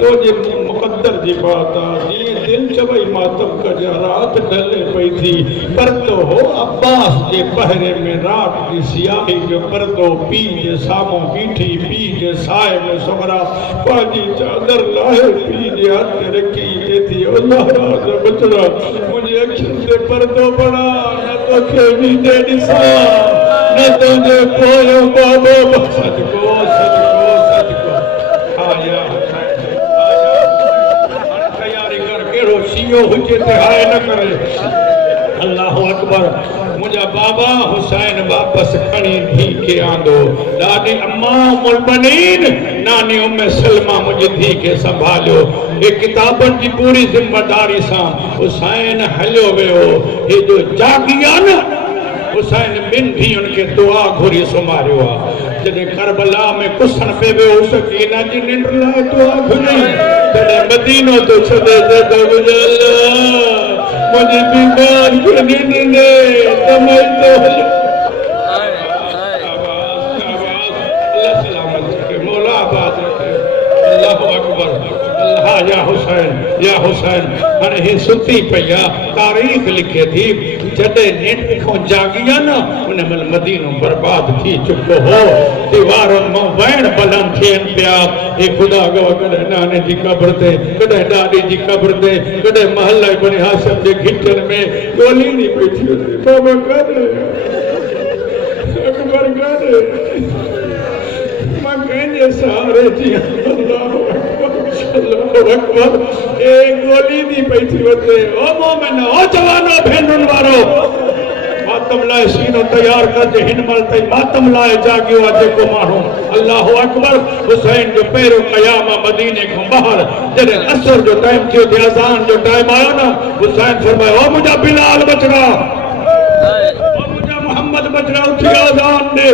तो जे मुक़द्दर जी बात जी दिल चवई मातम कजा रात ढले पई थी परदो हो अब्बास जे पहरे में रात की सियाही जो परदो पी जे सामो बीठी पी जे साए में सोगरा पाजी चादर लाहे पी जे हाथ रखी जे थी अल्लाह राज बचड़ा मुझे अखिन से परदो बड़ा न तो के भी दे दिसा न तो जे कोयो बाबो सदको सदको सदको आया तैयारी कर केड़ो सीओ हुजे ते हाय न करे अल्लाह अकबर मुझा बाबा हुसैन वापस खणी थी के आंदो दादी अम्मा मुलबनीन नानी उम्मे सलमा मुझे थी के संभालियो ये किताबन की पूरी जिम्मेदारी सा हुसैन हलियो वियो ये जो जागिया न हुसैन बिन भी उनके दुआ घुरी सुमारियो जदे करबला में कुसन पे वे सकीना जी निंड लाए दुआ घुरी जदे मदीनो तो छदे दे गुजल मुझे बीमार के निंड ने तमई तो अल्लाह सलामत रखे मौला आबाद रखे अल्लाह अकबर अल्लाह या हुसैन अरे हे सुती पया तारीख लिखे थी जदे निंड को जागिया ना उन मल मदीनो बर्बाद थी चुको हो दीवारों में वैण बुलंद थियन पिया हे खुदा गवा कदे नाने जी कब्र ते कदे दादी जी कब्र ते कदे महल्ला बने हाशम जे घिटन में गोली नहीं पई बाबा कर अकबर कर मां कहने सारे जी अल्लाह अकबर एक गोली दी पई थी वते ओ मोमिन ओ जवानो भेंडुन वारो मातम लाए सीनो तैयार कर जे हिनमल तई मातम लाए जागियो अजे को मानो अल्लाह अकबर हुसैन जो पैरो कयामा मदीने को बाहर जरे असर जो टाइम थियो थे अजान जो टाइम आयो ना हुसैन फरमाया ओ मुझा बिलाल बचड़ा ओ मुझा मोहम्मद बचड़ा उठी अजान दे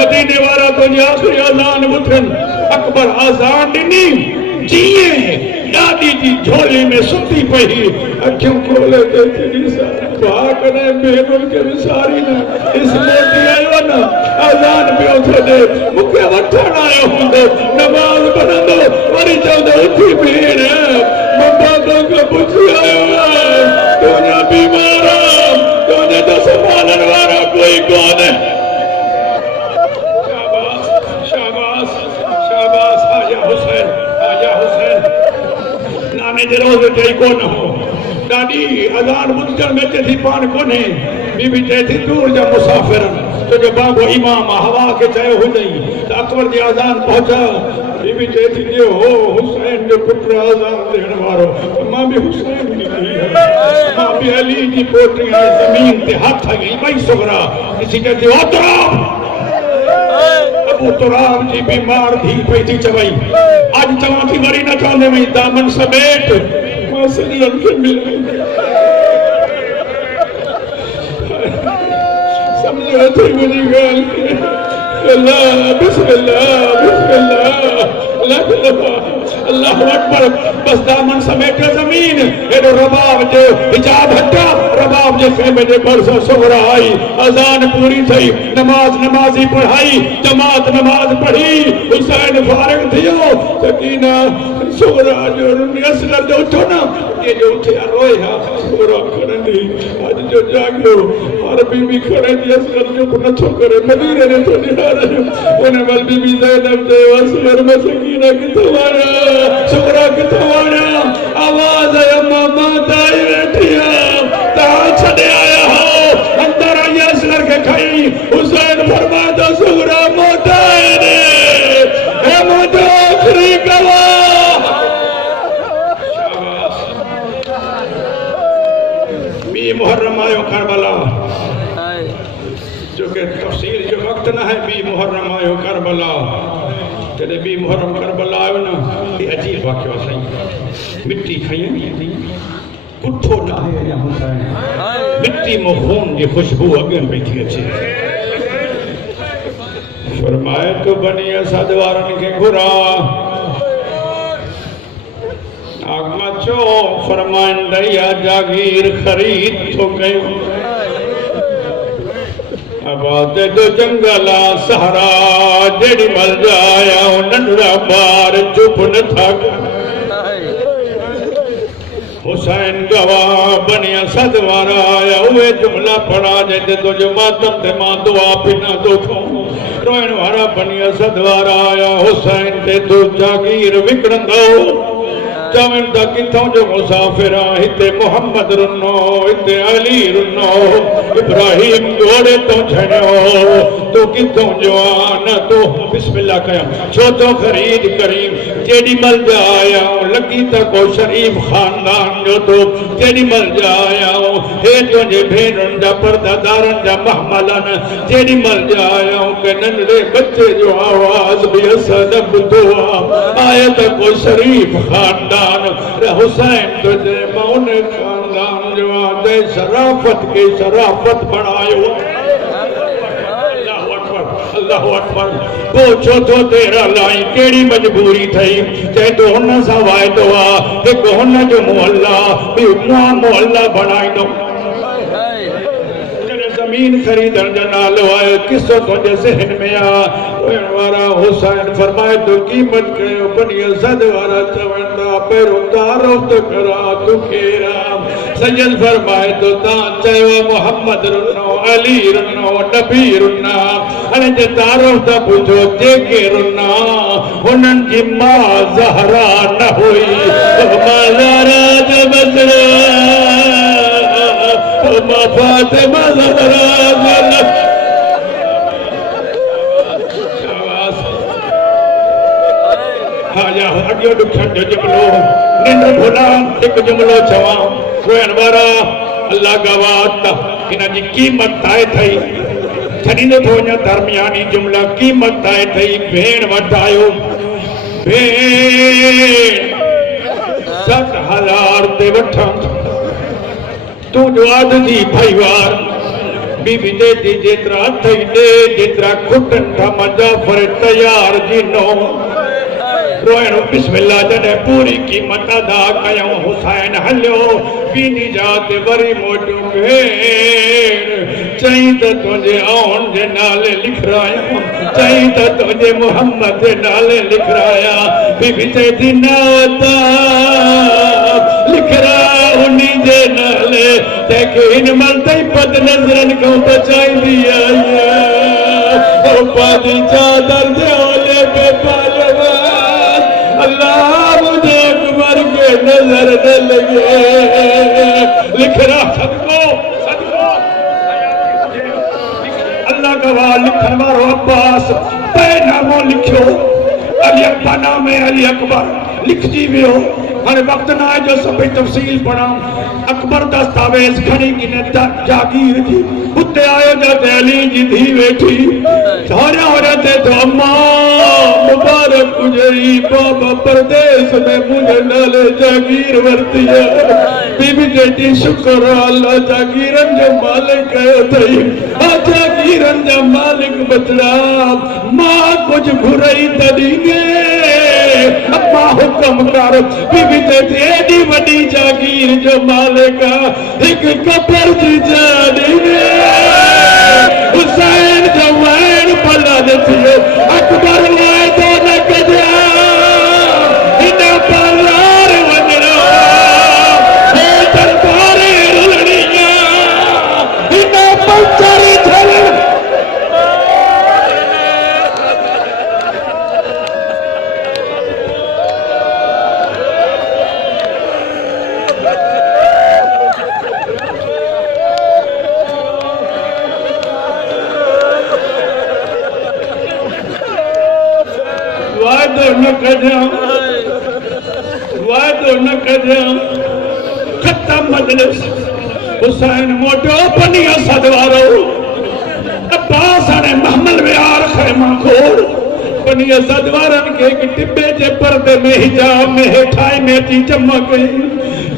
मदीने वाला तो आखिरी अजान उठन अकबर अजान दिनी जिए दादी जी झोली में सुती पई अखियों खोले देखी भाग ने बेगुल के विसारी ना इस मोती आयो ना अजान पियो छे मुखे वठण आयो हुंदो नमाज पढ़ंदो वरी चवंदो उठी भीड़ मम्मा तो पुछी आयो तुझा बीमार तुझे तो संभालण वाला कोई कोन शाबाश शाबाश शाबाश आया हुसैन नाने जे रोज ठई कोन हो दादी अजान बुझण में थी पान कोने बीबी चे थी दूर जा मुसाफिर तो जो बाबो इमाम हवा के चाहे हो नहीं तो अकबर जी अजान पहुंचा बीबी चे थी जे हो हुसैन जो पुत्र अजान देण वारो मां भी हुसैन की थी मां भी अली की पोटी है जमीन ते हाथ गई भाई सोगरा किसी के ओ अबू तुराब जी बीमार थी पई थी चवई आज चवा थी मरी न चांदे में दामन समेट मां के मिल समझो थी मुझी गाल अल्लाह बिस्मिल्लाह अल्लाह अकबर बस दामन समेटे जमीन एडो रबाब जो हिजाब हटा रबाब जे खेमे जे बरसा सोगरा आई अजान पूरी थई नमाजी पढ़ाई जमात नमाज पढ़ी हुसैन फारिग थियो सकीना सोगरा जो असगर जो उठो ना ये जो उठे रोए हा सोगरा खड़ंदी आज जो जागो और बीबी खड़े जी असगर जो नथो करे मदीने ने तो निहार ओने वल बीबी ज़ैनब दे असगर में सकीना किथो वाया सोगरा किथो वाया आवाज है अम्मा ताई बैठिया ता छड़े आया हो अंदर आई असगर के खाई हुसैन फरमाता सोगरा मोटा है ए मोटा आखिरी गवाह बी मुहर्रम आयो करबला जो के तफसील जो वक्त ना है बी मुहर्रम आयो करबला जदे बी मुहर्रम करबला आयो ना ये अजीब वाक़या सही मिट्टी खाई कुठो ना है या हुसैन मिट्टी में खून की खुशबू अगन बैठी अच्छे फरमाए तो बनी असद वारन के घुरा आगमा चो फरमान दया जागीर खरीद तो कयो अब दो जंगला सहारा जेड़ी मल जाया नंढड़ा बार चुप न था हुसैन गवाह बनिया सदवारा आया हुए जुमला पढ़ा जैसे तुझे मातम ते मां दुआ पिना दुखों रोइन वारा बनिया सदवारा आया हुसैन ते तू जागीर विकड़ंदो चवन दा किथों जो मुसाफिर हिते मोहम्मद रुनो हिते अली रुनो इब्राहिम घोड़े तो छड़ियो तू किथों जवान तू बिस्मिल्लाह कया छो तो खरीद करीम जेडी मल जाया लगी त को शरीफ खानदान जो तो जेडी मल जाया हे तुझे भेणन जा परदादारन जा महमलन जेडी मल जाया के नंढे बच्चे जो आवाज भी असद बुधो आए त को शरीफ खानदान हुसैन तुझे मौन खानदान जो आदे शराफत के शराफत बढ़ायो अल्लाह अकबर पूछो तो तेरा लाई केड़ी मजबूरी थई चाहे तो हुन सा वायदो आ एक हुन जो मोहल्ला भी मोहल्ला बनाई दो जमीन खरीदन जा नालो आयो किसो तुझे ज़हन में आ वारा हुसैन फरमाए तो कीमत कयो बनिया सद वारा चवंदा पेरो तारो तो करा तू केरा सैयद फरमाए तो ता चयो मोहम्मद रुनो अली रुनो नबी रुना अने जे तारो ता पूछो जे के रुना हुनन की मां ज़हरा न हुई माज़ारा जब बसरा फातिमा ज़हरा हाया अगियो दुखन जो जुमलो निंद भुला एक जुमलो चवा रोयन वारा अल्लाह गवाह इन जी कीमत ताए थई छडींदे थो वञा दरमियानी जुमला कीमत ताए थई भेण वठायो भेण 7,000 ते वठां तू दुआद जी भाईवार बीबी दे दी जेतरा थई दे जेतरा खुटन था मजा पर तैयार जी नो रोयन बिस्मिल्लाह जने पूरी कीमत अदा कयो हुसैन हलियो बीनी जाते वरी मोटू भेण चई त तुझे आउन जे नाले लिखराया चई त तुझे मोहम्मद जे नाले लिखराया बीबी चई थी नाता लिखरा उन्नी जे नाले तेके इन मल तई पद नजरन को बचाई आया ओ पादी चादर जे ओले पे पालवा अल्लाह मुझे अकबर के नजर न लगे लिखना सदको अल्लाह गवाह लिखन वारो अब्बास पैनामो लिखियो अली अब्बा नाम है अली अकबर लिख जी वियो हाणे वक्त ना जो सब तफसील पढ़ा अकबर दस्तावेज खड़ी किने जागीर जी उते आयो जाते अली जी धी बैठी सारे हो जाते तो अम्मा मुबारक गुजरी बाबा परदेस में मुझे नाले जागीर वर्ती है बीबी जेठी शुक्र अल्लाह जागीरन जो मालिक है थई आ जागीरन जो मालिक बचड़ा मां कुछ घुरई तड़ी ने अम्मा हुक्म कर बीबी जेठी एडी वडी जागीर जो मालिक एक कब्र जी जानी ने हुसैन जो वैन पला दथियो अकबर लाए तो न कजा इन पलार वजरा हे दरबारे रुलनिया इन पंचर थल वादो न कजा खत्म मजलिस हुसैन मोटो बनिया सदवारो अब्बास ने महमल व्यार खैमा खोड़ बनिया सदवारन के एक टिब्बे जे पर्दे में हिजाब में हेठाई में थी चमक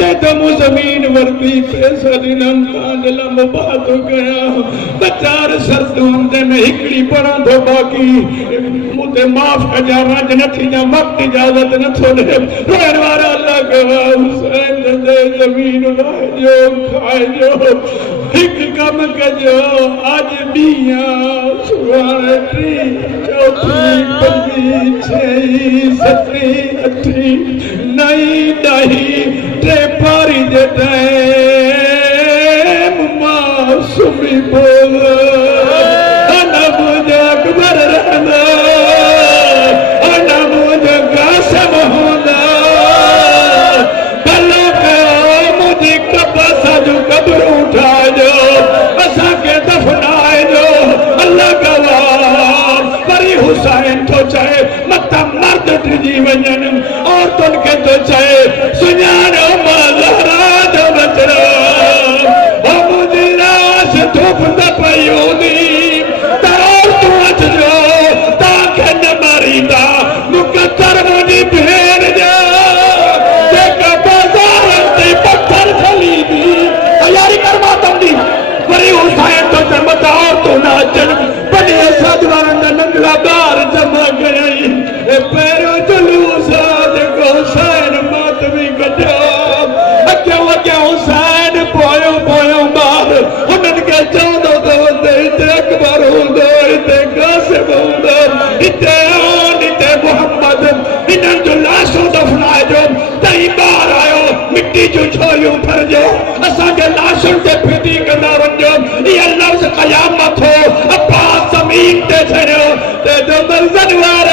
जैसे मु जमीन वर्दी पैसा दिनम कांडला मुबात हो गया बचार सरदून दे में हिकड़ी पड़ा तो बाकी मुझे माफ कजा रज न थी जा वक्त इजाजत न थोड़े रोन वारा अल्लाह गवाह हुसैन दे जमीन लाए जो खाए जो एक कम कजो आज मियां सुवारे टी चौथी पंजी छही सती अठी नई दही ते पारी औरतुनि खे थो चए सुञाणो मां ज़हरा जो बचड़ो ओ मुंहिंजी लाश धोपंद पई हूंदी त औरतूं अचिजो तव्हांखे न मारींदा मुक़दर मुंहिंजी भेण जो जेका बाज़ारनि ते पथर खलींदी तयारी कर मातम दी वरी हुसैन तो मथां औरतूं न अचनि बनी असद वारनि जा नंढड़ा ॿार जमा कयई पहिरियों जुलूस जेको हुसैन मातमी कढियो अॻियां अॻियां हुसैन पोयों पोयों ॿार हुननि खे चवंदो त हिते अकबर हूंदो हिते कासिम हूंदो हिते हिते मुहम्मद हिननि जूं लाशूं दफ़नाइजो तई ॿार आयो मिट्टी जूं छोलियूं भरजो असांजे लाशुनि ते फिटी कंदा वञो इहा लफ़्ज़ क़यामत हो अब्बास ज़मीन ते छॾियो ते जो मर्ज़न वारा